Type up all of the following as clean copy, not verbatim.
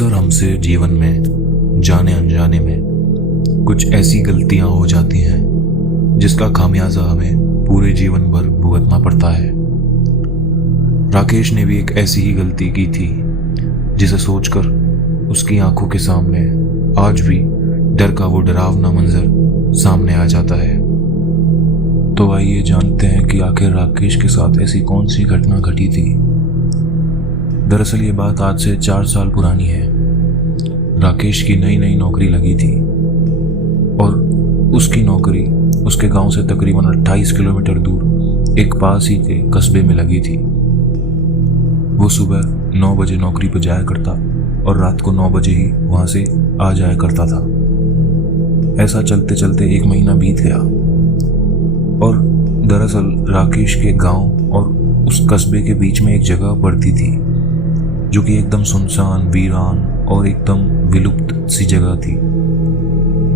अक्सर हमसे जीवन में जाने अनजाने में कुछ ऐसी गलतियां हो जाती हैं जिसका खामियाजा हमें पूरे जीवन भर भुगतना पड़ता है। राकेश ने भी एक ऐसी ही गलती की थी जिसे सोचकर उसकी आंखों के सामने आज भी डर का वो डरावना मंजर सामने आ जाता है। तो आइए जानते हैं कि आखिर राकेश के साथ ऐसी कौन सी घटना घटी थी। दरअसल ये बात आज से 4 साल पुरानी है। राकेश की नई नई नौकरी लगी थी और उसकी नौकरी उसके गांव से तकरीबन 28 किलोमीटर दूर एक पास ही के कस्बे में लगी थी। वो सुबह 9 बजे नौकरी पर जाया करता और रात को 9 बजे ही वहां से आ जाया करता था। ऐसा चलते चलते 1 महीना बीत गया और दरअसल राकेश के गांव और उस कस्बे के बीच में एक जगह पड़ती थी जो कि एकदम सुनसान, वीरान और एकदम विलुप्त सी जगह थी।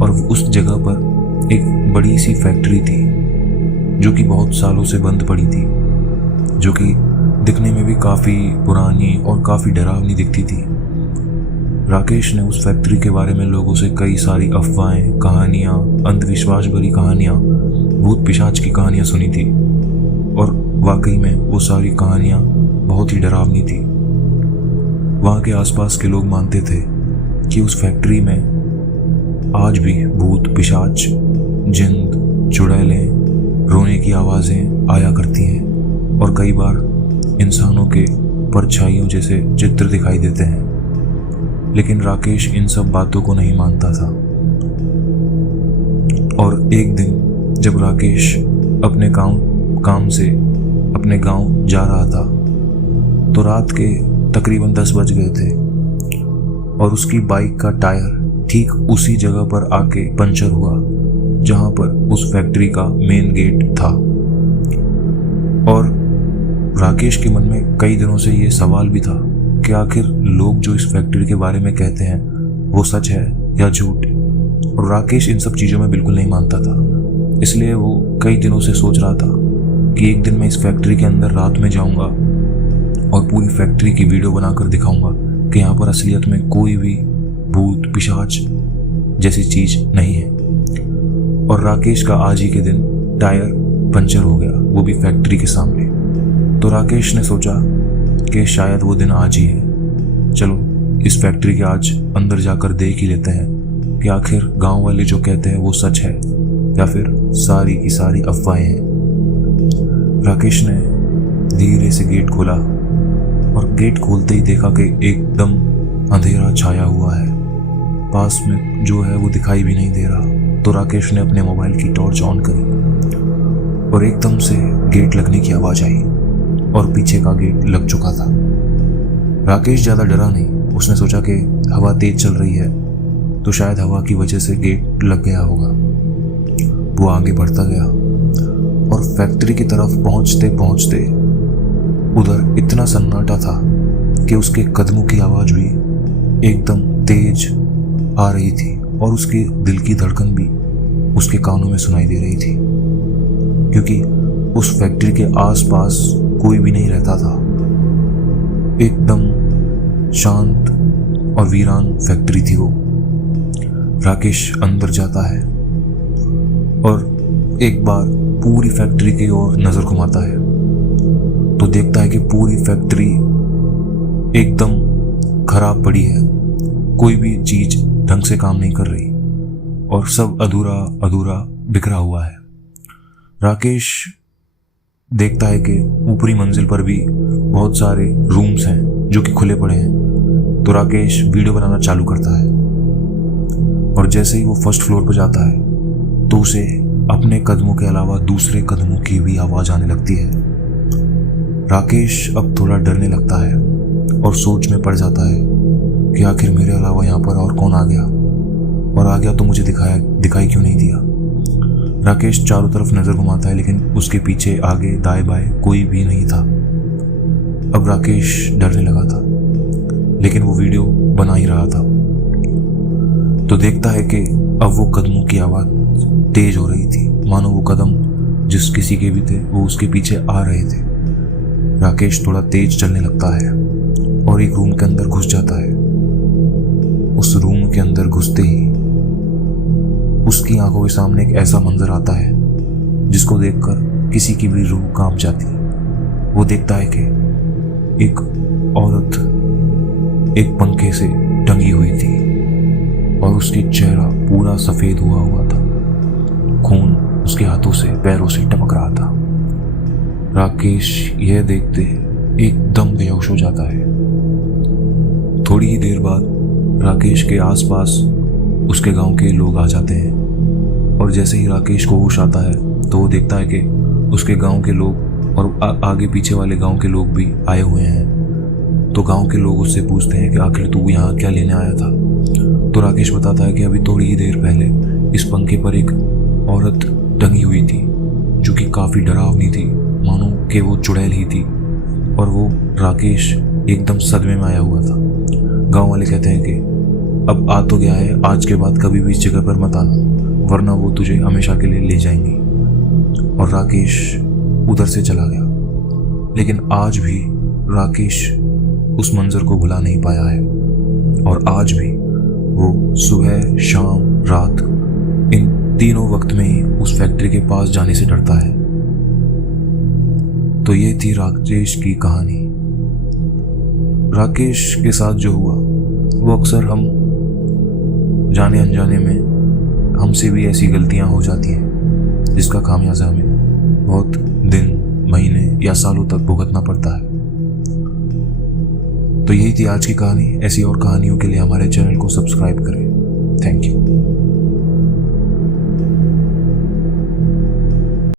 और उस जगह पर एक बड़ी सी फैक्ट्री थी जो कि बहुत सालों से बंद पड़ी थी, जो कि दिखने में भी काफ़ी पुरानी और काफ़ी डरावनी दिखती थी। राकेश ने उस फैक्ट्री के बारे में लोगों से कई सारी अफवाहें, कहानियाँ, अंधविश्वास भरी कहानियाँ, भूत पिशाच की कहानियाँ सुनी थी और वाकई में वो सारी कहानियाँ बहुत ही डरावनी थी। वहाँ के आसपास के लोग मानते थे कि उस फैक्ट्री में आज भी भूत पिशाच, जिन्न, चुड़ैलें, रोने की आवाज़ें आया करती हैं और कई बार इंसानों के परछाइयों जैसे चित्र दिखाई देते हैं। लेकिन राकेश इन सब बातों को नहीं मानता था। और एक दिन जब राकेश अपने काम से अपने गांव जा रहा था तो रात के तकरीबन 10 बज गए थे और उसकी बाइक का टायर ठीक उसी जगह पर आके पंचर हुआ जहां पर उस फैक्ट्री का मेन गेट था। और राकेश के मन में कई दिनों से ये सवाल भी था कि आखिर लोग जो इस फैक्ट्री के बारे में कहते हैं वो सच है या झूठ। और राकेश इन सब चीज़ों में बिल्कुल नहीं मानता था, इसलिए वो कई दिनों से सोच रहा था कि एक दिन मैं इस फैक्ट्री के अंदर रात में जाऊंगा और पूरी फैक्ट्री की वीडियो बनाकर दिखाऊंगा कि यहाँ पर असलियत में कोई भी भूत पिशाच जैसी चीज नहीं है। और राकेश का आज ही के दिन टायर पंचर हो गया, वो भी फैक्ट्री के सामने। तो राकेश ने सोचा कि शायद वो दिन आज ही है, चलो इस फैक्ट्री के आज अंदर जाकर देख ही लेते हैं कि आखिर गांव वाले जो कहते हैं वो सच है या फिर सारी की सारी अफवाहें हैं। राकेश ने धीरे से गेट खोला और गेट खोलते ही देखा कि एकदम अंधेरा छाया हुआ है, पास में जो है वो दिखाई भी नहीं दे रहा। तो राकेश ने अपने मोबाइल की टॉर्च ऑन करी और एकदम से गेट लगने की आवाज आई और पीछे का गेट लग चुका था। राकेश ज़्यादा डरा नहीं, उसने सोचा कि हवा तेज चल रही है तो शायद हवा की वजह से गेट लग गया होगा। वो आगे बढ़ता गया और फैक्ट्री की तरफ पहुंचते पहुंचते उधर इतना सन्नाटा था कि उसके कदमों की आवाज भी एकदम तेज आ रही थी और उसके दिल की धड़कन भी उसके कानों में सुनाई दे रही थी, क्योंकि उस फैक्ट्री के आसपास कोई भी नहीं रहता था। एकदम शांत और वीरान फैक्ट्री थी वो। राकेश अंदर जाता है और एक बार पूरी फैक्ट्री की ओर नजर घुमाता है तो देखता है कि पूरी फैक्ट्री एकदम खराब पड़ी है, कोई भी चीज ढंग से काम नहीं कर रही और सब अधूरा अधूरा बिखरा हुआ है। राकेश देखता है कि ऊपरी मंजिल पर भी बहुत सारे रूम्स हैं जो कि खुले पड़े हैं। तो राकेश वीडियो बनाना चालू करता है और जैसे ही वो फर्स्ट फ्लोर पर जाता है तो उसे अपने कदमों के अलावा दूसरे कदमों की भी आवाज आने लगती है। राकेश अब थोड़ा डरने लगता है और सोच में पड़ जाता है कि आखिर मेरे अलावा यहाँ पर और कौन आ गया, और आ गया तो मुझे दिखाई क्यों नहीं दिया। राकेश चारों तरफ नजर घुमाता है लेकिन उसके पीछे, आगे, दाएं बाएं कोई भी नहीं था। अब राकेश डरने लगा था लेकिन वो वीडियो बना ही रहा था। तो देखता है कि अब वो कदमों की आवाज तेज हो रही थी, मानो वो कदम जिस किसी के भी थे वो उसके पीछे आ रहे थे। राकेश थोड़ा तेज चलने लगता है और एक रूम के अंदर घुस जाता है उस रूम के अंदर घुसते ही उसकी आंखों के सामने एक ऐसा मंजर आता है जिसको देखकर किसी की भी रूह कांप जाती। वो देखता है कि एक औरत एक पंखे से टंगी हुई थी और उसकी चेहरा पूरा सफेद हुआ था। खून उसके हाथों से पैरों से टपक रहा था। राकेश यह देखते एकदम बेहोश हो जाता है। थोड़ी ही देर बाद राकेश के आसपास उसके गांव के लोग आ जाते हैं और जैसे ही राकेश को होश आता है तो वो देखता है कि उसके गांव के लोग और आगे पीछे वाले गांव के लोग भी आए हुए हैं। तो गांव के लोग उससे पूछते हैं कि आखिर तू यहाँ क्या लेने आया था। तो राकेश बताता है कि अभी थोड़ी ही देर पहले इस पंखे पर एक औरत टंगी हुई थी जो कि काफ़ी डरावनी थी, मानो कि वो चुड़ैल ही थी। और वो राकेश एकदम सदमे में आया हुआ था। गांव वाले कहते हैं कि अब आ तो गया है, आज के बाद कभी भी इस जगह पर मत आना, वरना वो तुझे हमेशा के लिए ले जाएंगी। और राकेश उधर से चला गया। लेकिन आज भी राकेश उस मंजर को भुला नहीं पाया है और आज भी वो सुबह, शाम, रात इन तीनों वक्त में ही उस फैक्ट्री के पास जाने से डरता है। तो ये थी राकेश की कहानी। राकेश के साथ जो हुआ वो अक्सर हम जाने अनजाने में हमसे भी ऐसी गलतियां हो जाती हैं जिसका खामियाजा हमें बहुत दिन, महीने या सालों तक भुगतना पड़ता है। तो यही थी आज की कहानी। ऐसी और कहानियों के लिए हमारे चैनल को सब्सक्राइब करें। Thank you.